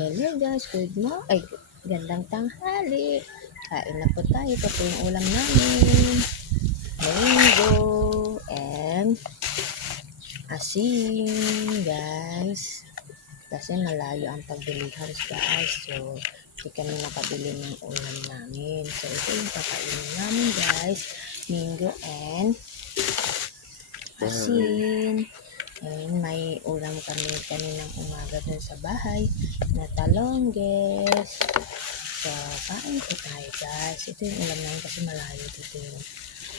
Hello guys, good morning. Ay, gandang tanghali. Kain na po tayo. Ito po yung ulam namin. Mango and asin, guys. Kasi malayo ang pagbilihan, guys. So, hindi kami nakabili ng ulam namin. So, ito yung kakainin namin, guys. Mango and asin. And may ulam kami kaninang umaga dun sa bahay na talongges. So, kain po tayo, guys. Ito yung ulam namin kasi malayo dito yung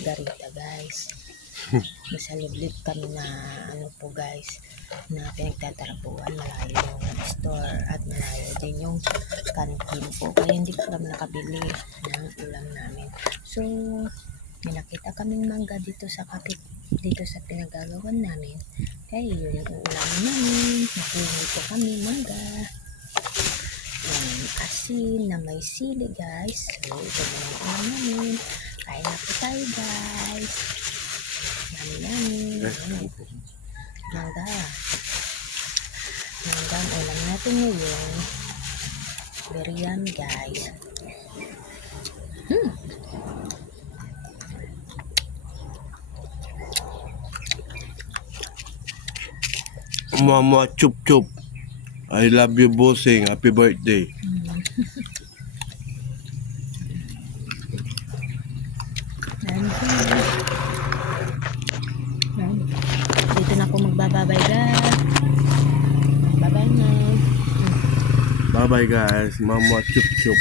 garita, guys. Nasa liblib kami na ano po, guys, na pinagtatrabuhan. Malayo yung store at malayo din yung kantin po. Kaya hindi ko kami nakabili ng ulam namin. So, may nakita kaming mangga dito sa pinagagawan namin. Kaya yun yung ulam namin. Nakuha po kami mangga. Yan, asin na may sili, guys. So, ito na yung ulam namin. Kain na po tayo, guys. Yummy. Mangga. Mangga ang ulam natin ngayon. Very yummy, guys. Mama chup chup. I love you, bossing. Happy birthday. Dito na ako magbababay, guys. Bye-bye na. Bye bye guys. Mama chup chup.